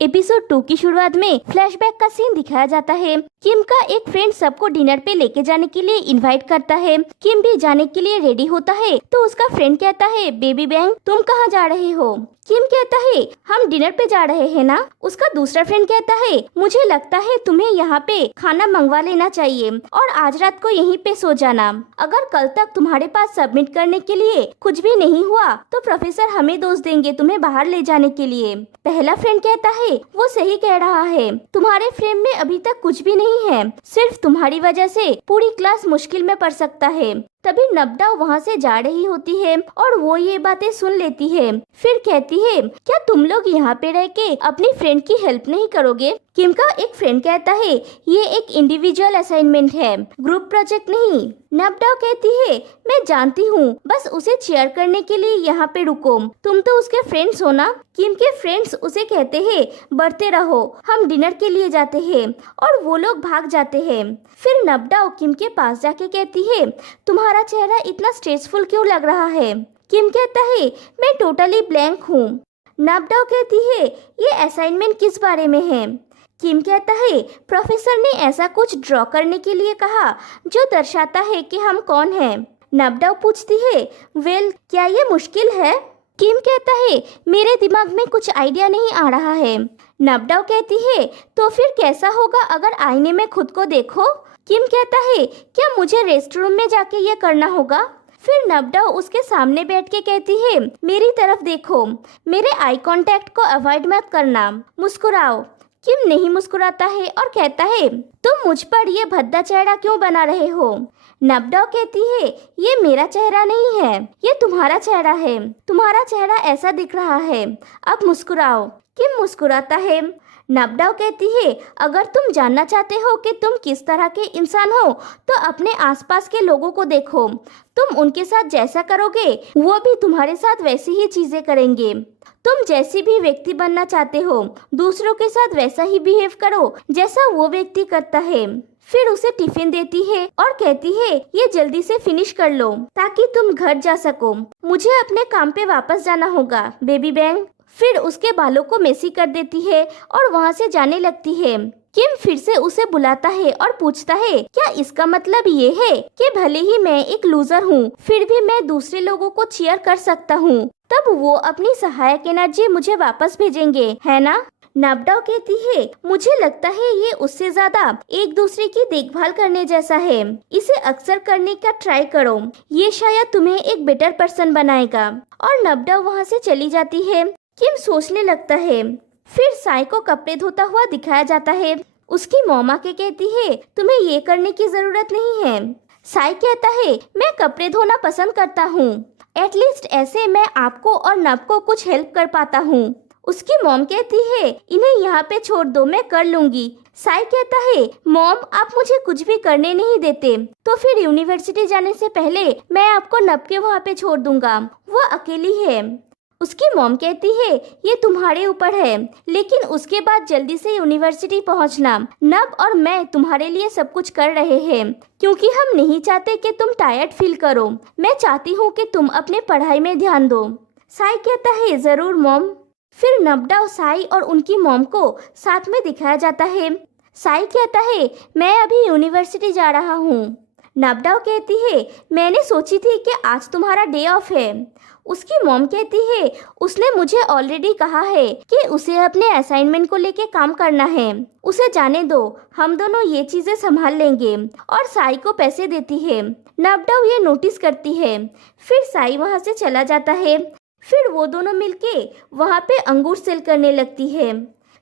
Episode 2 की शुरुआत में फ्लैशबैक का सीन दिखाया जाता है। किम का एक फ्रेंड सबको डिनर पे लेके जाने के लिए इनवाइट करता है। किम भी जाने के लिए रेडी होता है तो उसका फ्रेंड कहता है, बेबी बैंग तुम कहाँ जा रहे हो? किम कहता है, हम डिनर पे जा रहे हैं ना। उसका दूसरा फ्रेंड कहता है, मुझे लगता है तुम्हें यहाँ पे खाना मंगवा लेना चाहिए और आज रात को यहीं पे सो जाना। अगर कल तक तुम्हारे पास सबमिट करने के लिए कुछ भी नहीं हुआ तो प्रोफेसर हमें दोष देंगे तुम्हें बाहर ले जाने के लिए। पहला फ्रेंड कहता है, वो सही कह रहा है, तुम्हारे फ्रेम में अभी तक कुछ भी नहीं है, सिर्फ तुम्हारी वजह से पूरी क्लास मुश्किल में पड़ सकता है। तभी नब्डा वहाँ से जा रही होती है और वो ये बातें सुन लेती है। फिर कहती है, क्या तुम लोग यहाँ पे रह के अपनी फ्रेंड की हेल्प नहीं करोगे? किम का एक फ्रेंड कहता है, ये एक इंडिविजुअल असाइनमेंट है, ग्रुप प्रोजेक्ट नहीं। नब्डा कहती है, मैं जानती हूँ, बस उसे चेयर करने के लिए यहाँ पे रुको, तुम तो उसके फ्रेंड्स हो ना। किम के फ्रेंड्स उसे कहते हैं, बढ़ते रहो, हम डिनर के लिए जाते हैं, और वो लोग भाग जाते हैं। फिर नब्डा किम के पास जाके कहती है, तुम्हारा चेहरा इतना स्ट्रेसफुल क्यों लग रहा है? किम कहता है, मैं टोटली ब्लैंक हूँ। नब्डा कहती है, ये असाइनमेंट किस बारे में है? किम कहता है, प्रोफेसर ने ऐसा कुछ ड्रॉ करने के लिए कहा जो दर्शाता है कि हम कौन हैं। नब्डा पूछती है, वेल क्या ये मुश्किल है? किम कहता है, मेरे दिमाग में कुछ आइडिया नहीं आ रहा है। नब्डा कहती है, तो फिर कैसा होगा अगर आईने में खुद को देखो? किम कहता है, क्या मुझे रेस्टरूम में जाके ये करना होगा? फिर नब्डा उसके सामने बैठ के कहती है, मेरी तरफ देखो, मेरे आई कांटेक्ट को अवॉइड मत करना, मुस्कुराओ। किम नहीं मुस्कुराता है और कहता है, तुम मुझ पर ये भद्दा चेहरा क्यों बना रहे हो? नब्डा कहती है, ये मेरा चेहरा नहीं है, ये तुम्हारा चेहरा है, तुम्हारा चेहरा ऐसा दिख रहा है, अब मुस्कुराओ। किम मुस्कुराता है। नब्डा कहती है, अगर तुम जानना चाहते हो कि तुम किस तरह के इंसान हो तो अपने आसपास के लोगों को देखो, तुम उनके साथ जैसा करोगे वो भी तुम्हारे साथ वैसी ही चीजें करेंगे। तुम जैसी भी व्यक्ति बनना चाहते हो दूसरों के साथ वैसा ही बिहेव करो जैसा वो व्यक्ति करता है। फिर उसे टिफिन देती है और कहती है, ये जल्दी से फिनिश कर लो ताकि तुम घर जा सको, मुझे अपने काम पे वापस जाना होगा बेबी बैंग। फिर उसके बालों को मेसी कर देती है और वहाँ से जाने लगती है। किम फिर से उसे बुलाता है और पूछता है, क्या इसका मतलब ये है कि भले ही मैं एक लूजर हूँ फिर भी मैं दूसरे लोगों को चीयर कर सकता हूँ, तब वो अपनी सहायक एनर्जी मुझे वापस भेजेंगे, है ना? नब्डा कहती है, मुझे लगता है ये उससे ज्यादा एक दूसरे की देखभाल करने जैसा है, इसे अक्सर करने का ट्राई करो, ये शायद तुम्हें एक बेटर पर्सन बनाएगा। और नब्डा वहाँ से चली जाती है। किम सोचने लगता है। फिर साई को कपड़े धोता हुआ दिखाया जाता है। उसकी मॉम आके कहती है, तुम्हें ये करने की जरूरत नहीं है। साई कहता है, मैं कपड़े धोना पसंद करता हूँ, एटलीस्ट ऐसे मैं आपको और नब को कुछ हेल्प कर पाता हूँ। उसकी मॉम कहती है, इन्हें यहाँ पे छोड़ दो, मैं कर लूंगी। साई कहता है, मॉम आप मुझे कुछ भी करने नहीं देते, तो फिर यूनिवर्सिटी जाने से पहले मैं आपको नब के वहाँ पे छोड़ दूंगा, वो अकेली है। उसकी मॉम कहती है, ये तुम्हारे ऊपर है, लेकिन उसके बाद जल्दी से यूनिवर्सिटी पहुंचना, नब और मैं तुम्हारे लिए सब कुछ कर रहे हैं क्योंकि हम नहीं चाहते कि तुम टायर्ड फील करो, मैं चाहती हूँ कि तुम अपने पढ़ाई में ध्यान दो। साई कहता है, जरूर मॉम। फिर नब्डा साई और उनकी मॉम को साथ में दिखाया जाता है। साई कहता है, मैं अभी यूनिवर्सिटी जा रहा हूँ। नब्डा कहती है, मैंने सोची थी कि आज तुम्हारा डे ऑफ है। उसकी मॉम कहती है, उसने मुझे ऑलरेडी कहा है कि उसे अपने असाइनमेंट को लेके काम करना है, उसे जाने दो, हम दोनों ये चीजें संभाल लेंगे, और साई को पैसे देती है। नब्डा ये नोटिस करती है। फिर साई वहाँ से चला जाता है। फिर वो दोनों मिलके वहाँ पे अंगूर सेल करने लगती है।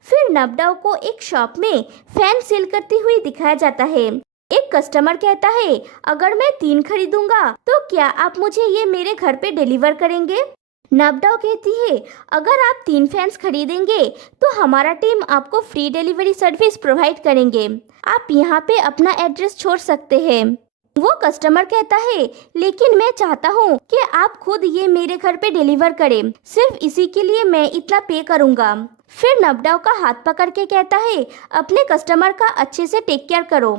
फिर नब्डा को एक शॉप में फैन सेल करती हुई दिखाया जाता है। एक कस्टमर कहता है, अगर मैं 3 खरीदूंगा तो क्या आप मुझे ये मेरे घर पे डिलीवर करेंगे? नब्डा कहती है, अगर आप 3 फैंस खरीदेंगे तो हमारा टीम आपको फ्री डिलीवरी सर्विस प्रोवाइड करेंगे, आप यहाँ पे अपना एड्रेस छोड़ सकते हैं। वो कस्टमर कहता है, लेकिन मैं चाहता हूँ कि आप खुद ये मेरे घर पे डिलीवर करें, सिर्फ इसी के लिए मैं इतना पे करूँगा। फिर नब्डा का हाथ पकड़ के कहता है, अपने कस्टमर का अच्छे से टेक केयर करो।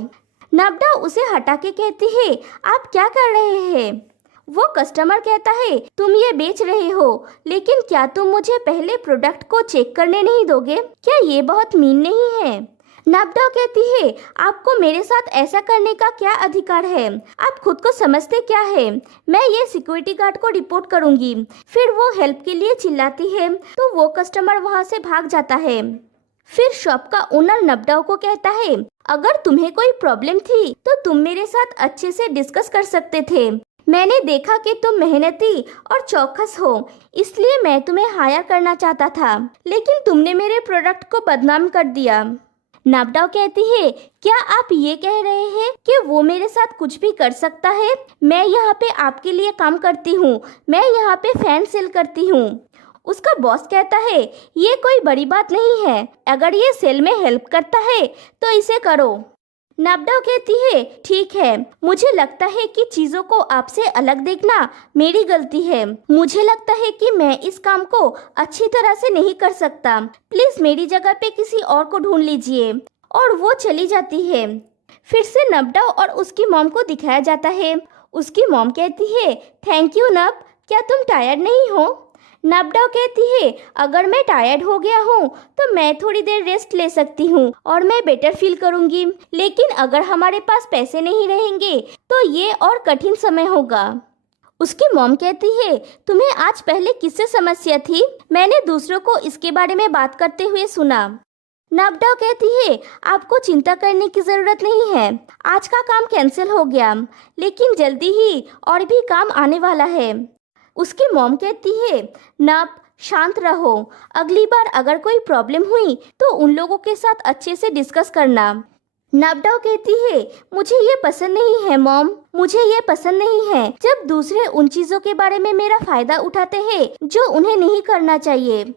नब्डा उसे हटा के कहती है, आप क्या कर रहे हैं? वो कस्टमर कहता है तुम ये बेच रहे हो, लेकिन क्या तुम मुझे पहले प्रोडक्ट को चेक करने नहीं दोगे? क्या ये बहुत मीन नहीं है? नाबडाओ कहती है आपको मेरे साथ ऐसा करने का क्या अधिकार है? आप खुद को समझते क्या है? मैं ये सिक्योरिटी गार्ड को रिपोर्ट करूंगी। फिर वो हेल्प के लिए चिल्लाती है तो वो कस्टमर वहाँ से भाग जाता है। फिर शॉप का ओनर नाबडाओ को कहता है अगर तुम्हें कोई प्रॉब्लम थी तो तुम मेरे साथ अच्छे से डिस्कस कर सकते थे। मैंने देखा कि तुम मेहनती और चौकस हो, इसलिए मैं तुम्हें हायर करना चाहता था, लेकिन तुमने मेरे प्रोडक्ट को बदनाम कर दिया। नाबडाओ कहती है क्या आप ये कह रहे हैं कि वो मेरे साथ कुछ भी कर सकता है? मैं यहाँ पे आपके लिए काम करती हूँ, मैं यहाँ पे फैन सेल करती हूँ। उसका बॉस कहता है ये कोई बड़ी बात नहीं है, अगर ये सेल में हेल्प करता है तो इसे करो। नाबडाओ कहती है ठीक है, मुझे लगता है कि चीज़ों को आपसे अलग देखना मेरी गलती है। मुझे लगता है कि मैं इस काम को अच्छी तरह से नहीं कर सकता, प्लीज़ मेरी जगह पे किसी और को ढूंढ लीजिए। और वो चली जाती है। फिर से नाबडाओ और उसकी मॉम को दिखाया जाता है। उसकी मॉम कहती है थैंक यू नब, क्या तुम टायर्ड नहीं हो? नाबडाओ कहती है अगर मैं टायर्ड हो गया हूँ तो मैं थोड़ी देर रेस्ट ले सकती हूँ और मैं बेटर फील करूँगी, लेकिन अगर हमारे पास पैसे नहीं रहेंगे तो ये और कठिन समय होगा। उसकी मॉम कहती है तुम्हें आज पहले किससे समस्या थी? मैंने दूसरों को इसके बारे में बात करते हुए सुना। नाबडाओ कहती है आपको चिंता करने की ज़रूरत नहीं है, आज का काम कैंसिल हो गया, लेकिन जल्दी ही और भी काम आने वाला है। उसकी मॉम कहती है नब शांत रहो, अगली बार अगर कोई प्रॉब्लम हुई तो उन लोगों के साथ अच्छे से डिस्कस करना। नाबडाओ कहती है मुझे ये पसंद नहीं है मॉम, मुझे ये पसंद नहीं है जब दूसरे उन चीज़ों के बारे में मेरा फ़ायदा उठाते हैं जो उन्हें नहीं करना चाहिए।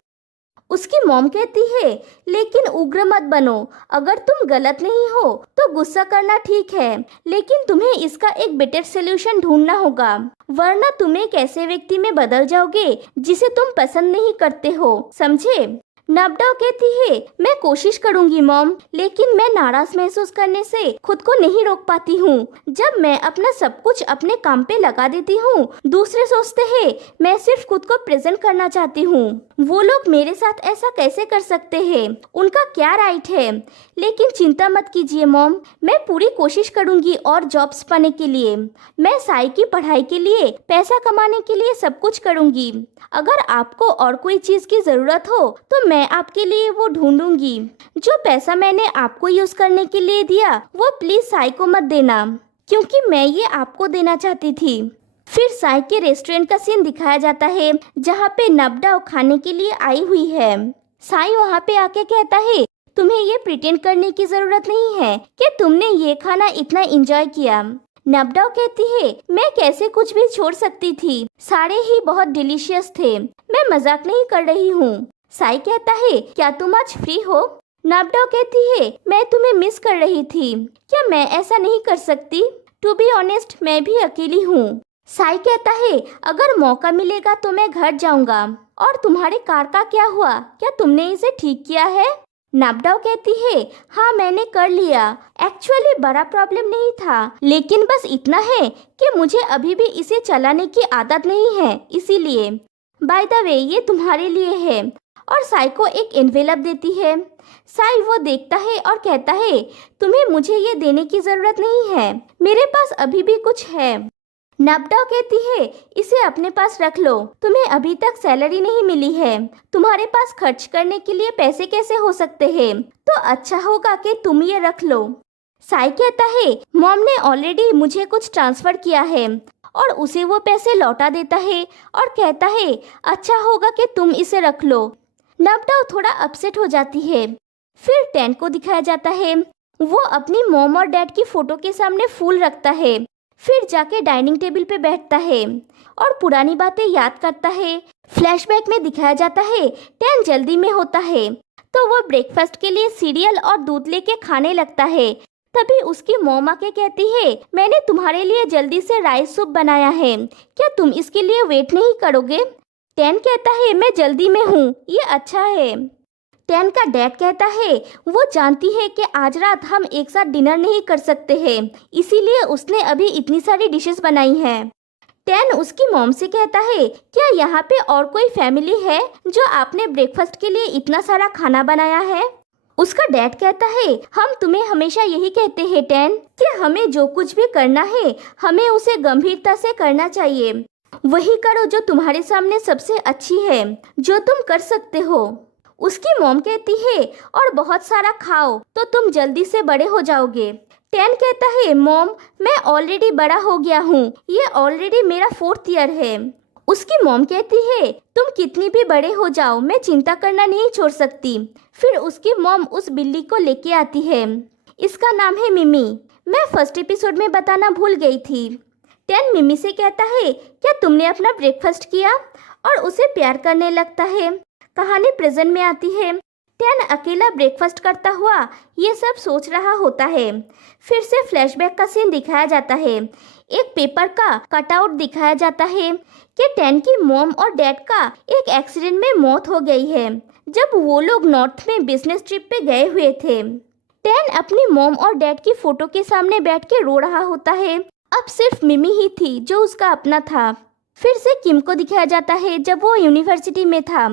उसकी मॉम कहती है लेकिन उग्र मत बनो, अगर तुम गलत नहीं हो तो गुस्सा करना ठीक है, लेकिन तुम्हें इसका एक बेटर सोल्यूशन ढूंढना होगा, वरना तुम एक ऐसे व्यक्ति में बदल जाओगे जिसे तुम पसंद नहीं करते हो, समझे? नाबडाओ कहती है मैं कोशिश करूंगी मॉम, लेकिन मैं नाराज महसूस करने से खुद को नहीं रोक पाती हूँ। जब मैं अपना सब कुछ अपने काम पे लगा देती हूँ, दूसरे सोचते हैं मैं सिर्फ खुद को प्रेजेंट करना चाहती हूँ। वो लोग मेरे साथ ऐसा कैसे कर सकते हैं? उनका क्या राइट है? लेकिन चिंता मत कीजिए मॉम, मैं पूरी कोशिश करूंगी और जॉब्स पाने के लिए। मैं साई की पढ़ाई के लिए, पैसा कमाने के लिए सब कुछ करूंगी। अगर आपको और कोई चीज़ की ज़रूरत हो तो मैं आपके लिए वो ढूंढूंगी। जो पैसा मैंने आपको यूज़ करने के लिए दिया वो प्लीज़ साई को मत देना, क्योंकि मैं ये आपको देना चाहती थी। फिर साई के रेस्टोरेंट का सीन दिखाया जाता है जहाँ पे नाबडाओ खाने के लिए आई हुई है। साई वहाँ पे आके कहता है तुम्हें ये प्रिटेंड करने की ज़रूरत नहीं है कि तुमने ये खाना इतना एंजॉय किया। नाबडाओ कहती है मैं कैसे कुछ भी छोड़ सकती थी, सारे ही बहुत डिलीशियस थे, मैं मजाक नहीं कर रही हूँ। साई कहता है क्या तुम आज फ्री हो? नाबडाओ कहती है मैं तुम्हें मिस कर रही थी, क्या मैं ऐसा नहीं कर सकती? टू बी ऑनेस्ट मैं भी अकेली हूँ। साई कहता है अगर मौका मिलेगा तो मैं घर जाऊंगा। और तुम्हारे कार का क्या हुआ, क्या तुमने इसे ठीक किया है? नाबडाओ कहती है हाँ मैंने कर लिया, एक्चुअली बड़ा प्रॉब्लम नहीं था, लेकिन बस इतना है कि मुझे अभी भी इसे चलाने की आदत नहीं है, इसीलिए। बाय द वे ये तुम्हारे लिए है। और साई को एक एनवेलप देती है। साई वो देखता है और कहता है तुम्हें मुझे ये देने की ज़रूरत नहीं है, मेरे पास अभी भी कुछ है। नाबडाओ कहती है इसे अपने पास रख लो, तुम्हें अभी तक सैलरी नहीं मिली है, तुम्हारे पास खर्च करने के लिए पैसे कैसे हो सकते हैं, तो अच्छा होगा कि तुम ये रख लो। साई कहता है मॉम ने ऑलरेडी मुझे कुछ ट्रांसफ़र किया है, और उसे वो पैसे लौटा देता है और कहता है अच्छा होगा कि तुम इसे रख लो। नाबडाओ थोड़ा अपसेट हो जाती है। फिर टैन को दिखाया जाता है, वो अपनी मॉम और डैड की फ़ोटो के सामने फूल रखता है, फिर जाके डाइनिंग टेबल पे बैठता है और पुरानी बातें याद करता है। फ्लैशबैक में दिखाया जाता है टैन जल्दी में होता है, तो वो ब्रेकफास्ट के लिए सीरियल और दूध लेके खाने लगता है। तभी उसकी मॉम आके कहती है मैंने तुम्हारे लिए जल्दी से राइस सूप बनाया है, क्या तुम इसके लिए वेट नहीं करोगे? टैन कहता है मैं जल्दी में हूँ, ये अच्छा है। टैन का डैड कहता है वो जानती है कि आज रात हम एक साथ डिनर नहीं कर सकते हैं, इसीलिए उसने अभी इतनी सारी डिशेस बनाई हैं। टैन उसकी मॉम से कहता है, क्या यहाँ पे और कोई फैमिली है जो आपने ब्रेकफास्ट के लिए इतना सारा खाना बनाया है? उसका डैड कहता है, हम तुम्हें हमेशा यही कहते हैं टैन कि हमें जो कुछ भी करना है हमें उसे गंभीरता से करना चाहिए। वही करो जो तुम्हारे सामने सबसे अच्छी है, जो तुम कर सकते हो। उसकी मॉम कहती है, और बहुत सारा खाओ तो तुम जल्दी से बड़े हो जाओगे। टैन कहता है, मॉम मैं ऑलरेडी बड़ा हो गया हूँ, ये ऑलरेडी मेरा 4th ईयर है। उसकी मॉम कहती है, तुम कितनी भी बड़े हो जाओ मैं चिंता करना नहीं छोड़ सकती। फिर उसकी मॉम उस बिल्ली को लेके आती है, इसका नाम है मिमी। मैं फर्स्ट एपिसोड में बताना भूल गई थी। टैन मिमी से कहता है, क्या तुमने अपना ब्रेकफास्ट किया? और उसे प्यार करने लगता है। कहानी प्रेजेंट में आती है। टैन अकेला ब्रेकफास्ट करता हुआ ये सब सोच रहा होता है। फिर से फ्लैशबैक का सीन दिखाया जाता है। एक पेपर का कटआउट दिखाया जाता है कि टैन की मॉम और डैड का एक एक्सीडेंट में मौत हो गई है जब वो लोग नॉर्थ में बिजनेस ट्रिप पे गए हुए थे। टैन अपनी मॉम और डैड की फोटो के सामने बैठ के रो रहा होता है। अब सिर्फ मिमी ही थी जो उसका अपना था। फिर से किम को दिखाया जाता है जब वो यूनिवर्सिटी में था।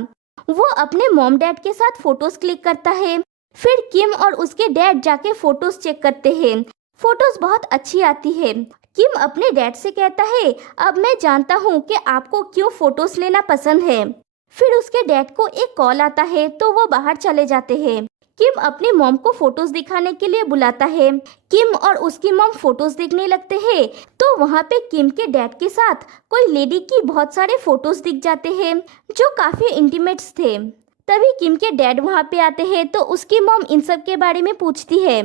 वो अपने मॉम डैड के साथ फोटोज क्लिक करता है। फिर किम और उसके डैड जाके फोटोज चेक करते हैं। फोटोज बहुत अच्छी आती है। किम अपने डैड से कहता है, अब मैं जानता हूँ कि आपको क्यों फोटोज लेना पसंद है। फिर उसके डैड को एक कॉल आता है तो वो बाहर चले जाते हैं। किम अपनी मॉम को फोटोज दिखाने के लिए बुलाता है। किम और उसकी मॉम फोटोज देखने लगते हैं तो वहाँ पे किम के डैड के साथ कोई लेडी की बहुत सारे फोटोज दिख जाते हैं जो काफी इंटीमेट्स थे। तभी किम के डैड वहाँ पे आते हैं तो उसकी मॉम इन सब के बारे में पूछती है।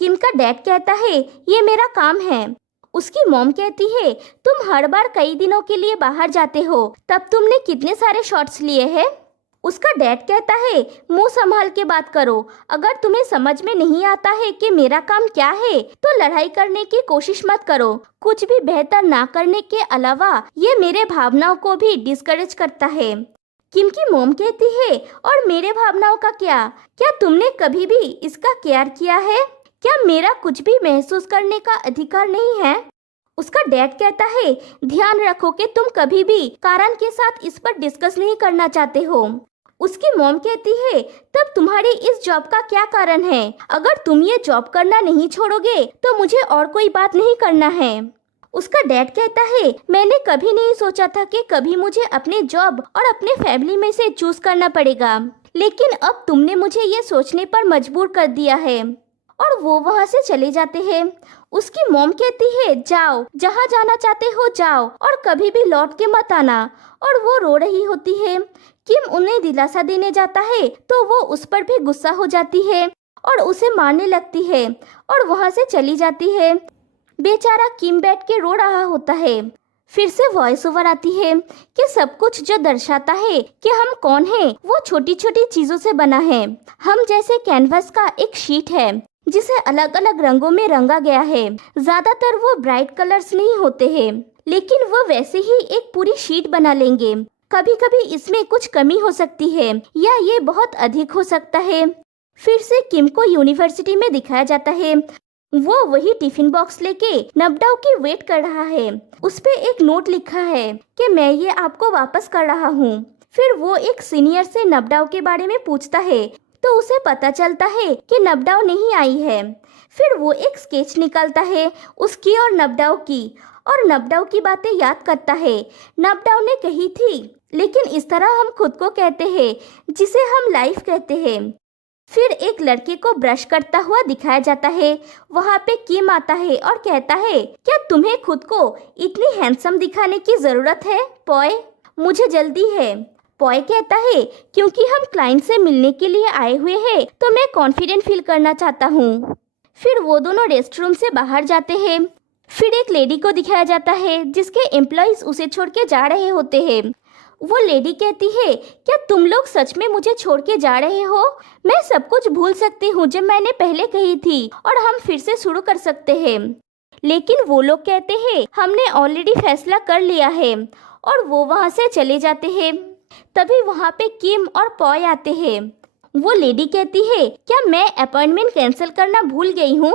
किम का डैड कहता है, ये मेरा काम है। उसकी मॉम कहती है, तुम हर बार कई दिनों के लिए बाहर जाते हो, तब तुमने कितने सारे शॉट्स लिए हैं? उसका डैड कहता है, मुंह संभाल के बात करो। अगर तुम्हें समझ में नहीं आता है कि मेरा काम क्या है तो लड़ाई करने की कोशिश मत करो। कुछ भी बेहतर ना करने के अलावा ये मेरे भावनाओं को भी डिस्करेज करता है। किम की मॉम कहती है, और मेरे भावनाओं का क्या? क्या तुमने कभी भी इसका केयर किया है? क्या मेरा कुछ भी महसूस करने का अधिकार नहीं है? उसका डैड कहता है, ध्यान रखो कि तुम कभी भी कारण के साथ इस पर डिस्कस नहीं करना चाहते हो। उसकी मॉम कहती है, तब तुम्हारी इस जॉब का क्या कारण है? अगर तुम ये जॉब करना नहीं छोड़ोगे तो मुझे और कोई बात नहीं करना है। उसका डैड कहता है, मैंने कभी नहीं सोचा था कि कभी मुझे अपने जॉब और अपने फैमिली में से चूज करना पड़ेगा, लेकिन अब तुमने मुझे ये सोचने पर मजबूर कर दिया है। और वो वहाँ से चले जाते हैं। उसकी मॉम कहती है, जाओ, जहाँ जाना चाहते हो जाओ और कभी भी लौट के मत आना। और वो रो रही होती है। किम उन्हें दिलासा देने जाता है तो वो उस पर भी गुस्सा हो जाती है और उसे मारने लगती है और वहाँ से चली जाती है। बेचारा किम बैठ के रो रहा होता है। फिर से वॉइस ओवर आती है कि सब कुछ जो दर्शाता है कि हम कौन हैं वो छोटी छोटी चीजों से बना है। हम जैसे कैनवस का एक शीट है जिसे अलग अलग रंगों में रंगा गया है। ज्यादातर वो ब्राइट कलर्स नहीं होते हैं, लेकिन वो वैसे ही एक पूरी शीट बना लेंगे। कभी कभी इसमें कुछ कमी हो सकती है या ये बहुत अधिक हो सकता है। फिर से किम को यूनिवर्सिटी में दिखाया जाता है। वो वही टिफिन बॉक्स लेके नबडाओ की वेट कर रहा है। उस पे एक नोट लिखा है कि मैं ये आपको वापस कर रहा हूँ। फिर वो एक सीनियर से नबडाओ के बारे में पूछता है तो उसे पता चलता है कि नबडाओ नहीं आई है। फिर वो एक स्केच निकालता है उसकी और नबडाओ की, और नबडाओ की बातें याद करता है। नबडाओ ने कही थी, लेकिन इस तरह हम खुद को कहते हैं जिसे हम लाइफ कहते हैं। फिर एक लड़के को ब्रश करता हुआ दिखाया जाता है। वहाँ पे किम आता है और कहता है, क्या तुम्हें खुद को इतनी हैंडसम दिखाने की जरूरत है पॉय? मुझे जल्दी है। पॉय कहता है, क्योंकि हम क्लाइंट से मिलने के लिए आए हुए हैं तो मैं कॉन्फिडेंट फील करना चाहता हूँ। फिर वो दोनों रेस्ट रूम से बाहर जाते हैं। फिर एक लेडी को दिखाया जाता है जिसके एम्प्लॉइज उसे छोड़ के जा रहे होते हैं। वो लेडी कहती है, क्या तुम लोग सच में मुझे छोड़ के जा रहे हो? मैं सब कुछ भूल सकती हूँ जो मैंने पहले कही थी और हम फिर से शुरू कर सकते हैं। लेकिन वो लोग कहते हैं, हमने ऑलरेडी फैसला कर लिया है, और वो वहाँ से चले जाते हैं। तभी वहाँ पे किम और पॉय आते हैं। वो लेडी कहती है, क्या मैं अपॉइंटमेंट कैंसिल करना भूल गई हूँ?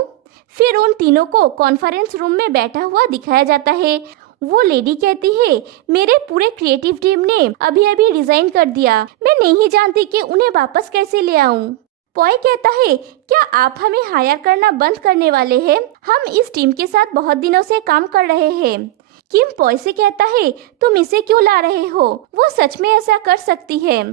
फिर उन तीनों को कॉन्फ्रेंस रूम में बैठा हुआ दिखाया जाता है। वो लेडी कहती है मेरे पूरे क्रिएटिव टीम ने अभी अभी रिजाइन कर दिया, मैं नहीं जानती कि उन्हें वापस कैसे ले आऊं। पॉय कहता है क्या आप हमें हायर करना बंद करने वाले हैं? हम इस टीम के साथ बहुत दिनों से काम कर रहे हैं। किम पॉय से कहता है तुम इसे क्यों ला रहे हो, वो सच में ऐसा कर सकती है।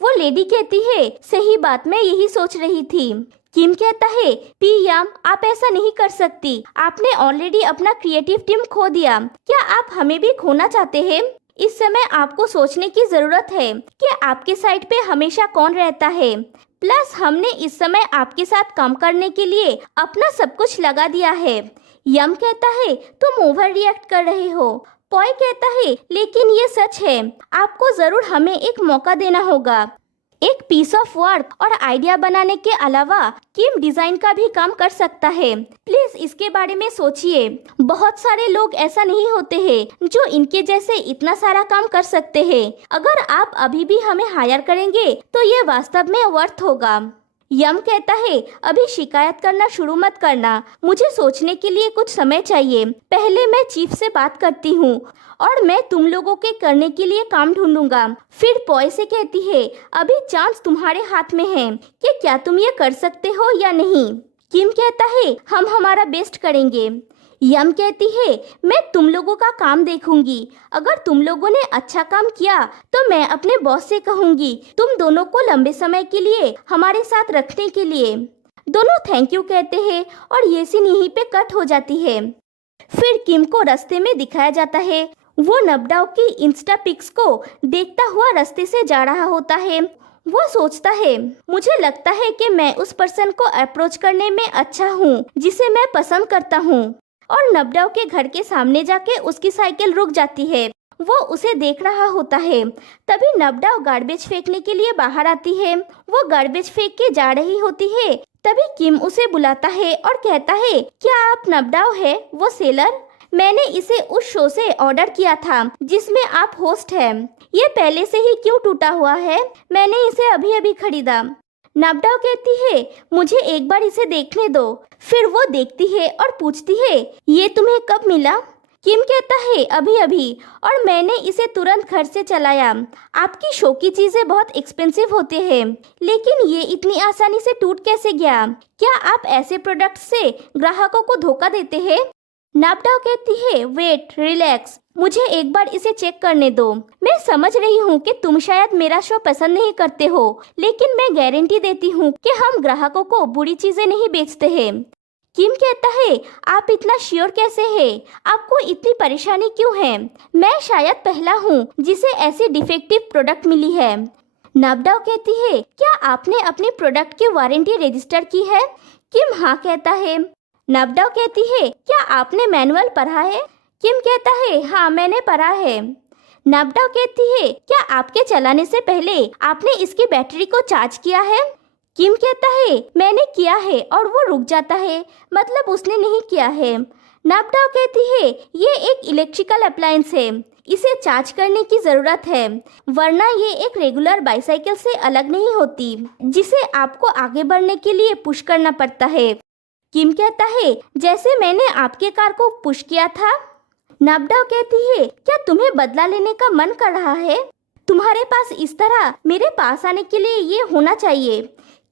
वो लेडी कहती है सही बात, मैं यही सोच रही थी। किम कहता है पी याम आप ऐसा नहीं कर सकती, आपने ऑलरेडी अपना क्रिएटिव टीम खो दिया, क्या आप हमें भी खोना चाहते हैं? इस समय आपको सोचने की जरूरत है कि आपके साइड पे हमेशा कौन रहता है। प्लस हमने इस समय आपके साथ काम करने के लिए अपना सब कुछ लगा दिया है। यम कहता है तुम ओवर रिएक्ट कर रहे हो। पॉय कहता है लेकिन ये सच है, आपको जरूर हमें एक मौका देना होगा। एक पीस ऑफ वर्क और आइडिया बनाने के अलावा किम डिजाइन का भी काम कर सकता है। प्लीज इसके बारे में सोचिए, बहुत सारे लोग ऐसा नहीं होते हैं जो इनके जैसे इतना सारा काम कर सकते हैं। अगर आप अभी भी हमें हायर करेंगे तो ये वास्तव में वर्थ होगा। यम कहता है अभी शिकायत करना शुरू मत करना, मुझे सोचने के लिए कुछ समय चाहिए। पहले मैं चीफ से बात करती हूँ और मैं तुम लोगों के करने के लिए काम ढूंढूंगा। फिर पॉय से कहती है अभी चांस तुम्हारे हाथ में है कि क्या तुम ये कर सकते हो या नहीं। किम कहता है हम हमारा बेस्ट करेंगे। यम कहती है मैं तुम लोगों का काम देखूंगी, अगर तुम लोगों ने अच्छा काम किया तो मैं अपने बॉस से कहूंगी तुम दोनों को लंबे समय के लिए हमारे साथ रखने के लिए। दोनों थैंक यू कहते हैं और ये सीन यहीं पे कट हो जाती है। फिर किम को रास्ते में दिखाया जाता है, वो नबडाओ की इंस्टा पिक्स को देखता हुआ रास्ते से जा रहा होता है। वो सोचता है मुझे लगता है कि मैं उस पर्सन को अप्रोच करने में अच्छा हूँ जिसे मैं पसंद करता हूँ। और नबडाओ के घर के सामने जाके उसकी साइकिल रुक जाती है। वो उसे देख रहा होता है। तभी नबडाओ गार्बेज फेंकने के लिए बाहर आती है। वो गार्बेज फेंक के जा रही होती है। तभी किम उसे बुलाता है और कहता है क्या आप नबडाओ है वो सेलर? मैंने इसे उस शो से ऑर्डर किया था जिसमें आप होस्ट हैं। ये पहले से ही क्यों टूटा हुआ है? मैंने इसे अभी अभी खरीदा। नबडाओ कहती है मुझे एक बार इसे देखने दो। फिर वो देखती है और पूछती है ये तुम्हें कब मिला? किम कहता है अभी अभी, और मैंने इसे तुरंत घर से चलाया। आपकी शो की चीजें बहुत एक्सपेंसिव होते हैं, लेकिन ये इतनी आसानी से टूट कैसे गया? क्या आप ऐसे प्रोडक्ट से ग्राहकों को धोखा देते हैं? नबडाओ कहती है वेट रिलैक्स, मुझे एक बार इसे चेक करने दो। मैं समझ रही हूँ कि तुम शायद मेरा शो पसंद नहीं करते हो, लेकिन मैं गारंटी देती हूँ कि हम ग्राहकों को बुरी चीजें नहीं बेचते हैं। किम कहता है आप इतना श्योर कैसे हैं? आपको इतनी परेशानी क्यों है? मैं शायद पहला हूँ जिसे ऐसी डिफेक्टिव प्रोडक्ट मिली है। नबडाओ कहती है क्या आपने अपने प्रोडक्ट की वारंटी रजिस्टर की है? किम हाँ कहता है। नबडाओ कहती है क्या आपने मैनुअल पढ़ा है? किम कहता है हाँ मैंने पढ़ा है। नबडाओ कहती है क्या आपके चलाने से पहले आपने इसकी बैटरी को चार्ज किया है? किम कहता है मैंने किया है, और वो रुक जाता है, मतलब उसने नहीं किया है। नबडाओ कहती है ये एक इलेक्ट्रिकल अप्लायंस है, इसे चार्ज करने की जरूरत है, वरना ये एक रेगुलर बाइसाइकिल से अलग नहीं होती जिसे आपको आगे बढ़ने के लिए पुश करना पड़ता है। किम कहता है जैसे मैंने आपके कार को पुश किया था। नबडाओ कहती है क्या तुम्हें बदला लेने का मन कर रहा है? तुम्हारे पास इस तरह मेरे पास आने के लिए ये होना चाहिए।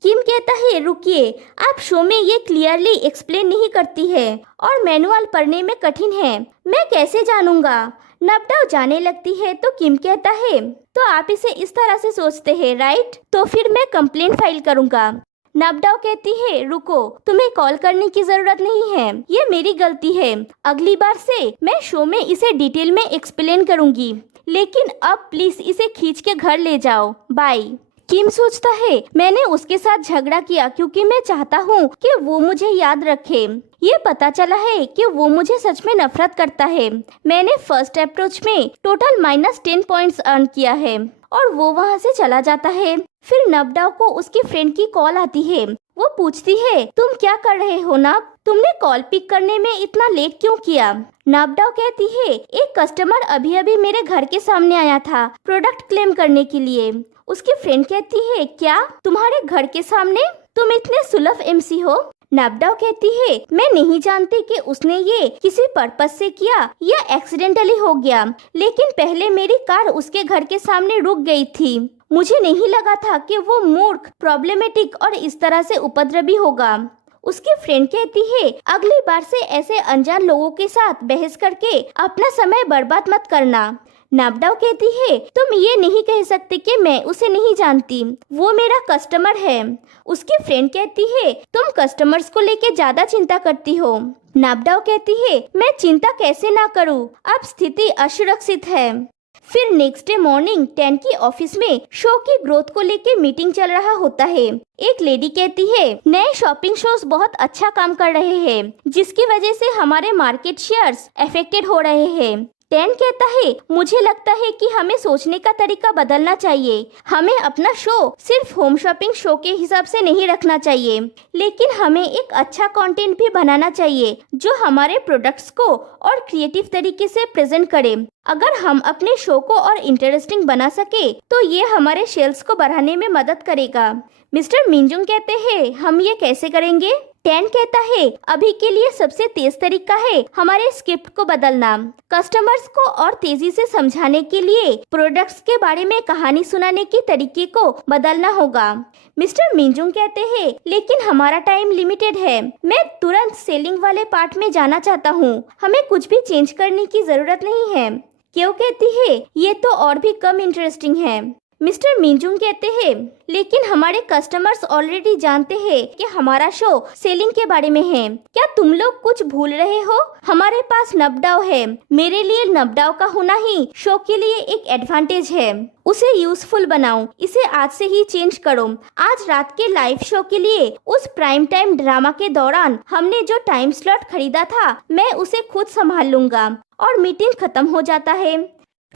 किम कहता है रुकिए, आप शो में ये क्लियरली एक्सप्लेन नहीं करती है और मैनुअल पढ़ने में कठिन है, मैं कैसे जानूंगा? नबडाओ जाने लगती है तो किम कहता है तो आप इसे इस तरह से सोचते हैं राइट? तो फिर मैं कंप्लेंट फाइल करूंगा। नबडाओ कहती है रुको, तुम्हें कॉल करने की जरूरत नहीं है, ये मेरी गलती है, अगली बार से मैं शो में इसे डिटेल में एक्सप्लेन करूंगी, लेकिन अब प्लीज इसे खींच के घर ले जाओ, बाय। किम सोचता है मैंने उसके साथ झगड़ा किया क्योंकि मैं चाहता हूँ कि वो मुझे याद रखे। ये पता चला है कि वो मुझे सच में नफरत करता है। मैंने फर्स्ट अप्रोच में टोटल -10 पॉइंट्स अर्न किया है, और वो वहाँ से चला जाता है। फिर नबडाओ को उसकी फ्रेंड की कॉल आती है। वो पूछती है तुम क्या कर रहे हो नब? तुमने कॉल पिक करने में इतना लेट क्यों किया? नबडाओ कहती है एक कस्टमर अभी अभी मेरे घर के सामने आया था प्रोडक्ट क्लेम करने के लिए। उसकी फ्रेंड कहती है क्या तुम्हारे घर के सामने? तुम इतने सुलभ एमसी हो? नबडाओ कहती है मैं नहीं जानती कि उसने ये किसी पर्पस से किया या एक्सीडेंटली हो गया, लेकिन पहले मेरी कार उसके घर के सामने रुक गई थी। मुझे नहीं लगा था कि वो मूर्ख, प्रॉब्लमेटिक और इस तरह से उपद्रवी होगा। उसकी फ्रेंड कहती है अगली बार से ऐसे अनजान लोगों के साथ बहस करके अपना समय बर्बाद मत करना। नबडाओ कहती है तुम ये नहीं कह सकते कि मैं उसे नहीं जानती, वो मेरा कस्टमर है। उसकी फ्रेंड कहती है तुम कस्टमर्स को लेके ज्यादा चिंता करती हो। नबडाओ कहती है मैं चिंता कैसे ना करूं, अब स्थिति असुरक्षित है। फिर नेक्स्ट डे मॉर्निंग 10 की ऑफिस में शो की ग्रोथ को लेके मीटिंग चल रहा होता है। एक लेडी कहती है नए शॉपिंग शोज बहुत अच्छा काम कर रहे हैं, जिसकी वजह से हमारे मार्केट शेयर्स अफेक्टेड हो रहे हैं। 10 कहता है मुझे लगता है कि हमें सोचने का तरीका बदलना चाहिए। हमें अपना शो सिर्फ होम शॉपिंग शो के हिसाब से नहीं रखना चाहिए, लेकिन हमें एक अच्छा कंटेंट भी बनाना चाहिए जो हमारे प्रोडक्ट्स को और क्रिएटिव तरीके से प्रेजेंट करे। अगर हम अपने शो को और इंटरेस्टिंग बना सके तो ये हमारे सेल्स को बढ़ाने में मदद करेगा। मिस्टर मिंजुंग कहते हैं हम ये कैसे करेंगे? 10 कहता है अभी के लिए सबसे तेज तरीका है हमारे स्क्रिप्ट को बदलना। कस्टमर्स को और तेजी से समझाने के लिए प्रोडक्ट्स के बारे में कहानी सुनाने के तरीके को बदलना होगा। मिस्टर मिंजुंग कहते हैं लेकिन हमारा टाइम लिमिटेड है, मैं तुरंत सेलिंग वाले पार्ट में जाना चाहता हूँ, हमें कुछ भी चेंज करने की जरूरत नहीं है। क्यों कहती है ये तो और भी कम इंटरेस्टिंग है। मिस्टर मिंजुंग कहते हैं लेकिन हमारे कस्टमर्स ऑलरेडी जानते हैं कि हमारा शो सेलिंग के बारे में है, क्या तुम लोग कुछ भूल रहे हो? हमारे पास नबडाओ है, मेरे लिए नबडाओ का होना ही शो के लिए एक एडवांटेज है। उसे यूजफुल बनाओ, इसे आज से ही चेंज करो। आज रात के लाइव शो के लिए उस प्राइम टाइम ड्रामा के दौरान हमने जो टाइम स्लॉट खरीदा था मैं उसे खुद संभाल लूंगा। और मीटिंग खत्म हो जाता है।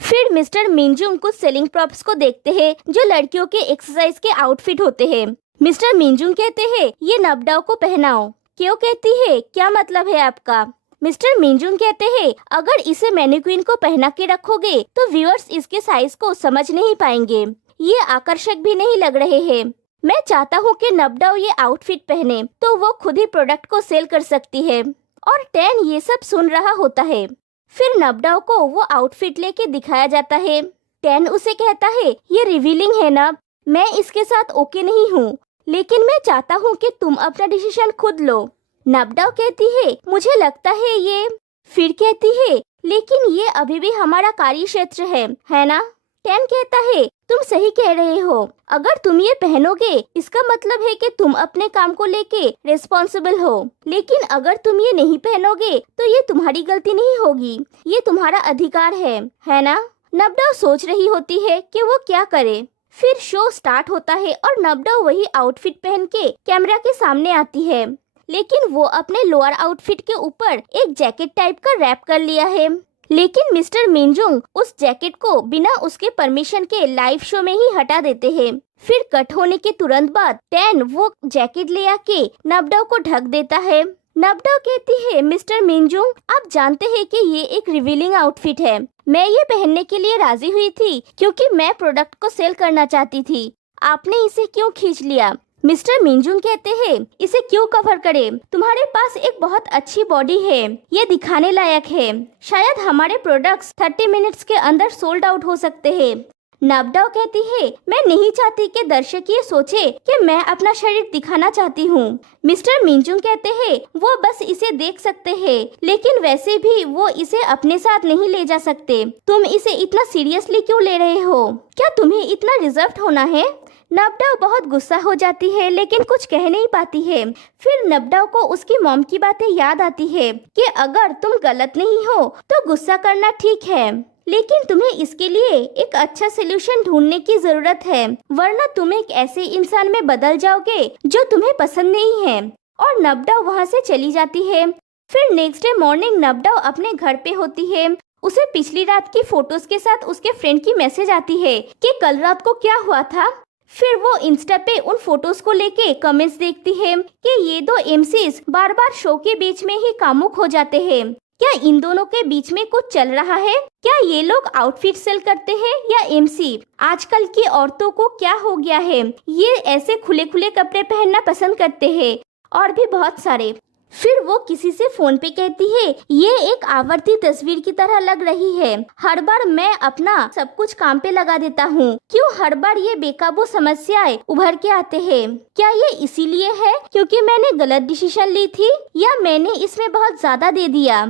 फिर मिस्टर मिंजुंग कुछ सेलिंग प्रॉप्स को देखते हैं जो लड़कियों के एक्सरसाइज के आउटफिट होते हैं। मिस्टर मिंजुंग कहते हैं ये नबडाओ को पहनाओ। क्यों कहती है क्या मतलब है आपका? मिस्टर मिंजुंग कहते हैं अगर इसे मैनिक्विन को पहना के रखोगे तो व्यूअर्स इसके साइज को समझ नहीं पाएंगे, ये आकर्षक भी नहीं लग रहे हैं। मैं चाहता हूँ कि नबडाओ ये आउटफिट पहने तो वो खुद ही प्रोडक्ट को सेल कर सकती है। और 10 ये सब सुन रहा होता है। फिर नबडाओ को वो आउटफिट लेके दिखाया जाता है। 10 उसे कहता है ये रिवीलिंग है ना, मैं इसके साथ ओके नहीं हूँ, लेकिन मैं चाहता हूँ कि तुम अपना डिसीजन खुद लो। नबडाओ कहती है मुझे लगता है ये। फिर कहती है लेकिन ये अभी भी हमारा कार्य क्षेत्र है ना? 10 कहता है तुम सही कह रहे हो, अगर तुम ये पहनोगे इसका मतलब है कि तुम अपने काम को लेके रिस्पॉन्सिबल हो, लेकिन अगर तुम ये नहीं पहनोगे तो ये तुम्हारी गलती नहीं होगी, ये तुम्हारा अधिकार है ना? नबडाओ सोच रही होती है कि वो क्या करे। फिर शो स्टार्ट होता है और नबडाओ वही आउटफिट पहन के कैमरा के सामने आती है, लेकिन वो अपने लोअर आउटफिट के ऊपर एक जैकेट टाइप का रैप कर लिया है। लेकिन मिस्टर मिंजुंग उस जैकेट को बिना उसके परमिशन के लाइव शो में ही हटा देते हैं। फिर कट होने के तुरंत बाद 10 वो जैकेट ले आके नबडाओ को ढक देता है। नबडाओ कहती है मिस्टर मिंजुंग आप जानते हैं कि ये एक रिवीलिंग आउटफिट है, मैं ये पहनने के लिए राजी हुई थी क्योंकि मैं प्रोडक्ट को सेल करना चाहती थी, आपने इसे क्यों खींच लिया? मिस्टर मिंजुंग कहते हैं इसे क्यों कवर करे, तुम्हारे पास एक बहुत अच्छी बॉडी है, ये दिखाने लायक है, शायद हमारे प्रोडक्ट्स 30 मिनट्स के अंदर सोल्ड आउट हो सकते हैं। नबडाओ कहती है मैं नहीं चाहती कि दर्शक ये सोचे कि मैं अपना शरीर दिखाना चाहती हूँ। मिस्टर मिंजुंग कहते हैं वो बस इसे देख सकते हैं, लेकिन वैसे भी वो इसे अपने साथ नहीं ले जा सकते, तुम इसे इतना सीरियसली क्यों ले रहे हो, क्या तुम्हें इतना रिजर्व होना है? नबडाओ बहुत गुस्सा हो जाती है लेकिन कुछ कह नहीं पाती है। फिर नबडाओ को उसकी मॉम की बातें याद आती है कि अगर तुम गलत नहीं हो तो गुस्सा करना ठीक है, लेकिन तुम्हें इसके लिए एक अच्छा सोल्यूशन ढूंढने की जरूरत है, वरना तुम एक ऐसे इंसान में बदल जाओगे जो तुम्हें पसंद नहीं है। और नबडाओ वहाँ से चली जाती है। फिर नेक्स्ट डे मॉर्निंग नबडाओ अपने घर पे होती है। उसे पिछली रात की फोटोज के साथ उसके फ्रेंड की मैसेज आती है कि कल रात को क्या हुआ था। फिर वो इंस्टा पे उन फोटोज को लेके कमेंट्स देखती है कि ये दो एमसीज बार बार शो के बीच में ही कामुक हो जाते हैं, क्या इन दोनों के बीच में कुछ चल रहा है? क्या ये लोग आउटफिट सेल करते हैं या एमसी? आजकल की औरतों को क्या हो गया है, ये ऐसे खुले खुले कपड़े पहनना पसंद करते हैं और भी बहुत सारे। फिर वो किसी से फोन पे कहती है, ये एक आवर्ती तस्वीर की तरह लग रही है। हर बार मैं अपना सब कुछ काम पे लगा देता हूँ, क्यों हर बार ये बेकाबू समस्याएं उभर के आते हैं? क्या ये इसीलिए है क्योंकि मैंने गलत डिसीजन ली थी, या मैंने इसमें बहुत ज्यादा दे दिया?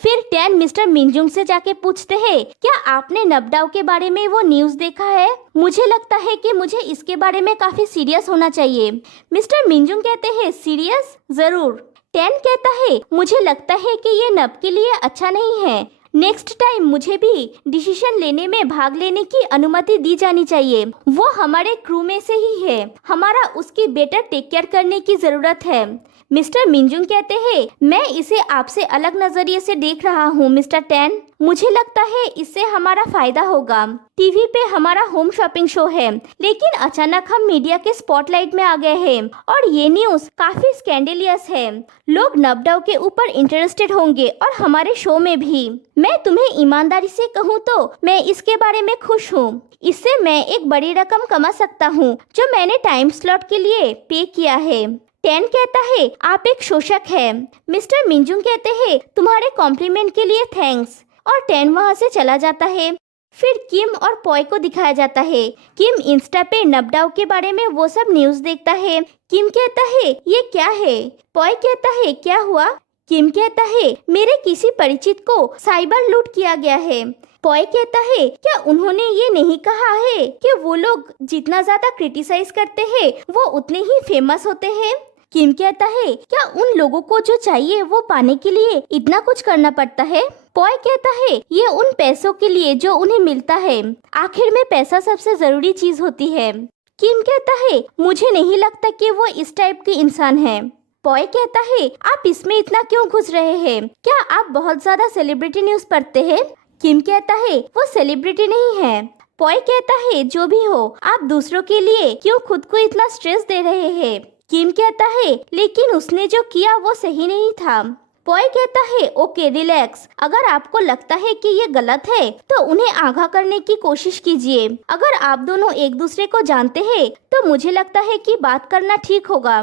फिर टैन मिस्टर मिनजुंग से जाके पूछते हैं, क्या आपने नबडाओ के बारे में वो न्यूज़ देखा है? मुझे लगता है कि मुझे इसके बारे में काफी सीरियस होना चाहिए। मिस्टर मिनजुंग कहते हैं, सीरियस? जरूर। टैन कहता है, मुझे लगता है कि ये नब के लिए अच्छा नहीं है। नेक्स्ट टाइम मुझे भी डिसीजन लेने में भाग लेने की अनुमति दी जानी चाहिए। वो हमारे क्रू में से ही है, हमारा उसकी बेटर टेक केयर करने की जरूरत है। मिस्टर मिनजुंग कहते हैं, मैं इसे आपसे अलग नजरिए से देख रहा हूँ मिस्टर टैन। मुझे लगता है इससे हमारा फायदा होगा। टीवी पे हमारा होम शॉपिंग शो है, लेकिन अचानक हम मीडिया के स्पॉटलाइट में आ गए हैं और ये न्यूज़ काफी स्कैंडेलियस है। लोग नबडाओ के ऊपर इंटरेस्टेड होंगे और हमारे शो में भी। मैं तुम्हें ईमानदारी से कहूँ तो मैं इसके बारे में खुश हूँ। इससे मैं एक बड़ी रकम कमा सकता हूँ जो मैंने टाइम स्लॉट के लिए पे किया है। टैन कहता है, आप एक शोषक हैं। मिस्टर मिनजुंग कहते हैं, तुम्हारे कॉम्प्लीमेंट के लिए थैंक्स। और टैन वहाँ से चला जाता है। फिर किम और पॉय को दिखाया जाता है। किम इंस्टा पे नबडाओ के बारे में वो सब न्यूज़ देखता है। किम कहता है, ये क्या है? पॉय कहता है, क्या हुआ? किम कहता है, मेरे किसी परिचित को साइबर लूट किया गया है। पॉय कहता है, क्या उन्होंने ये नहीं कहा है कि वो लोग जितना ज्यादा क्रिटिसाइज करते हैं वो उतने ही फेमस होते हैं? किम कहता है, क्या उन लोगों को जो चाहिए वो पाने के लिए इतना कुछ करना पड़ता है? पॉय कहता है, ये उन पैसों के लिए जो उन्हें मिलता है। आखिर में पैसा सबसे जरूरी चीज होती है। किम कहता है, मुझे नहीं लगता कि वो इस टाइप के इंसान है। पॉय कहता है, आप इसमें इतना क्यों घुस रहे हैं? क्या आप बहुत ज्यादा सेलिब्रिटी न्यूज पढ़ते हैं? किम कहता है, वो सेलिब्रिटी नहीं है। पॉय कहता है, जो भी हो, आप दूसरों के लिए क्यों खुद को इतना स्ट्रेस दे रहे हैं? किम कहता है, लेकिन उसने जो किया वो सही नहीं था। पॉय कहता है, ओके रिलैक्स। अगर आपको लगता है कि ये गलत है तो उन्हें आगाह करने की कोशिश कीजिए। अगर आप दोनों एक दूसरे को जानते हैं तो मुझे लगता है कि बात करना ठीक होगा।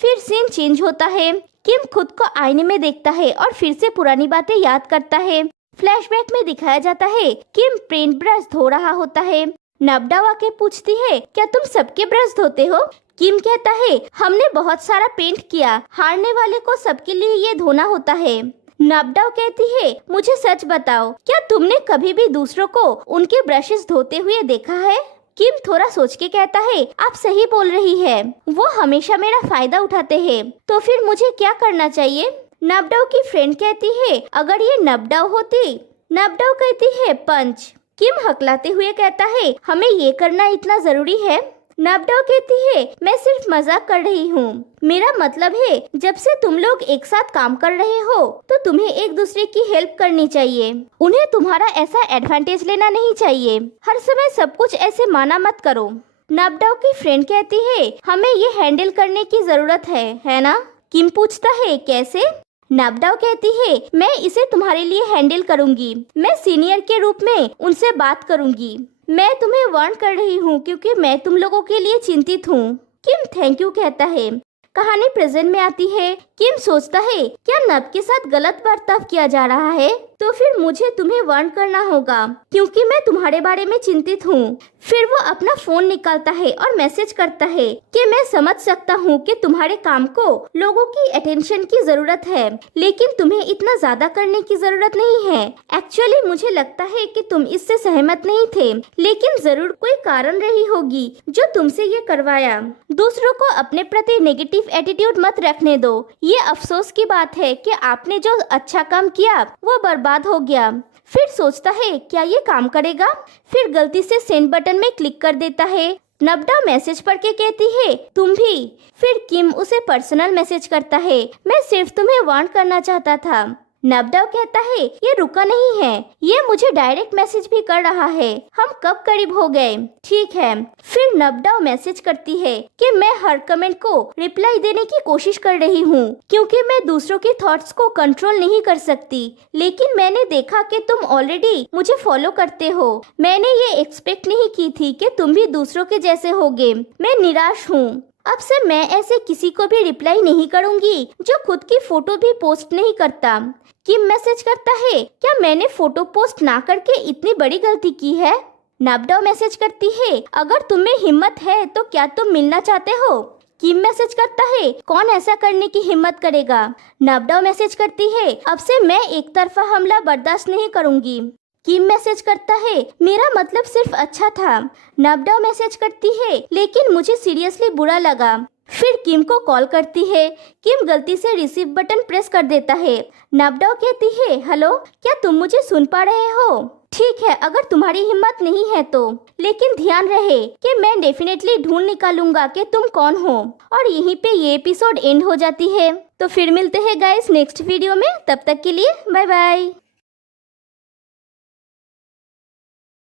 फिर सीन चेंज होता है। किम खुद को आईने में देखता है और फिर से पुरानी बातें याद करता है। फ्लैशबैक में दिखाया जाता है, किम पेंट ब्रश धो रहा होता है। नबडाओ आके पूछती है, क्या तुम सबके ब्रश धोते हो? किम कहता है, हमने बहुत सारा पेंट किया, हारने वाले को सबके लिए ये धोना होता है। नबडाओ कहती है, मुझे सच बताओ, क्या तुमने कभी भी दूसरों को उनके ब्रशेस धोते हुए देखा है? किम थोड़ा सोच के कहता है, आप सही बोल रही है, वो हमेशा मेरा फायदा उठाते हैं। तो फिर मुझे क्या करना चाहिए? नबडाओ की फ्रेंड कहती है, अगर ये नबडाओ होती। नबडाओ कहती है, पंच। किम हकलाते हुए कहता है, हमें ये करना इतना जरूरी है? नबडाओ कहती है, मैं सिर्फ मजाक कर रही हूँ। मेरा मतलब है, जब से तुम लोग एक साथ काम कर रहे हो तो तुम्हें एक दूसरे की हेल्प करनी चाहिए। उन्हें तुम्हारा ऐसा एडवांटेज लेना नहीं चाहिए। हर समय सब कुछ ऐसे माना मत करो। नबडाओ की फ्रेंड कहती है, हमें ये हैंडल करने की जरूरत है ना? किम पूछता है, कैसे? नबडाओ कहती है, मैं इसे तुम्हारे लिए हैंडल करूंगी। मैं सीनियर के रूप में उनसे बात करूंगी। मैं तुम्हें वार्न कर रही हूँ क्योंकि मैं तुम लोगों के लिए चिंतित हूँ। किम थैंक यू कहता है। कहानी प्रेजेंट में आती है। किम सोचता है, क्या नब के साथ गलत बर्ताव किया जा रहा है? तो फिर मुझे तुम्हें वार्न करना होगा क्योंकि मैं तुम्हारे बारे में चिंतित हूँ। फिर वो अपना फोन निकालता है और मैसेज करता है कि मैं समझ सकता हूँ कि तुम्हारे काम को लोगों की अटेंशन की जरूरत है, लेकिन तुम्हें इतना ज्यादा करने की जरूरत नहीं है। एक्चुअली मुझे लगता है कि तुम इससे सहमत नहीं थे, लेकिन जरूर कोई कारण रही होगी जो तुमसे ये करवाया। दूसरों को अपने प्रति नेगेटिव एटीट्यूड मत रखने दो। ये अफसोस की बात है कि आपने जो अच्छा काम किया वो बर्बाद हो गया। फिर सोचता है, क्या ये काम करेगा? फिर गलती से सेंड बटन में क्लिक कर देता है। नबडाओ मैसेज पढ़ के कहती है, तुम भी? फिर किम उसे पर्सनल मैसेज करता है, मैं सिर्फ तुम्हें वार्न करना चाहता था। नबडाओ कहता है, ये रुका नहीं है, ये मुझे डायरेक्ट मैसेज भी कर रहा है। हम कब करीब हो गए? ठीक है। फिर नबडाओ मैसेज करती है कि मैं हर कमेंट को रिप्लाई देने की कोशिश कर रही हूँ क्योंकि मैं दूसरों के थॉट्स को कंट्रोल नहीं कर सकती, लेकिन मैंने देखा कि तुम ऑलरेडी मुझे फॉलो करते हो। मैंने ये एक्सपेक्ट नहीं की थी कि तुम भी दूसरों के जैसे होगे। मैं निराश हूँ। अब से मैं ऐसे किसी को भी रिप्लाई नहीं करूंगी जो खुद की फोटो भी पोस्ट नहीं करता। किम मैसेज करता है, क्या मैंने फोटो पोस्ट ना करके इतनी बड़ी गलती की है? नाबडाओ मैसेज करती है, अगर तुम्हें हिम्मत है तो क्या तुम मिलना चाहते हो? किम मैसेज करता है, कौन ऐसा करने की हिम्मत करेगा? नाबडाओ मैसेज करती है, अब से मैं एक तरफा हमला बर्दाश्त नहीं करूंगी। किम मैसेज करता है, मेरा मतलब सिर्फ अच्छा था। नाबडाओ मैसेज करती है, लेकिन मुझे सीरियसली बुरा लगा। फिर किम को कॉल करती है। किम गलती से रिसीव बटन प्रेस कर देता है। नाबडाओ कहती है, हेलो, क्या तुम मुझे सुन पा रहे हो? ठीक है, अगर तुम्हारी हिम्मत नहीं है तो, लेकिन ध्यान रहे कि मैं डेफिनेटली ढूंढ निकालूंगा कि तुम कौन हो। और यहीं पे ये एपिसोड एंड हो जाती है। तो फिर मिलते हैं गाइस नेक्स्ट वीडियो में, तब तक के लिए बाय बाय।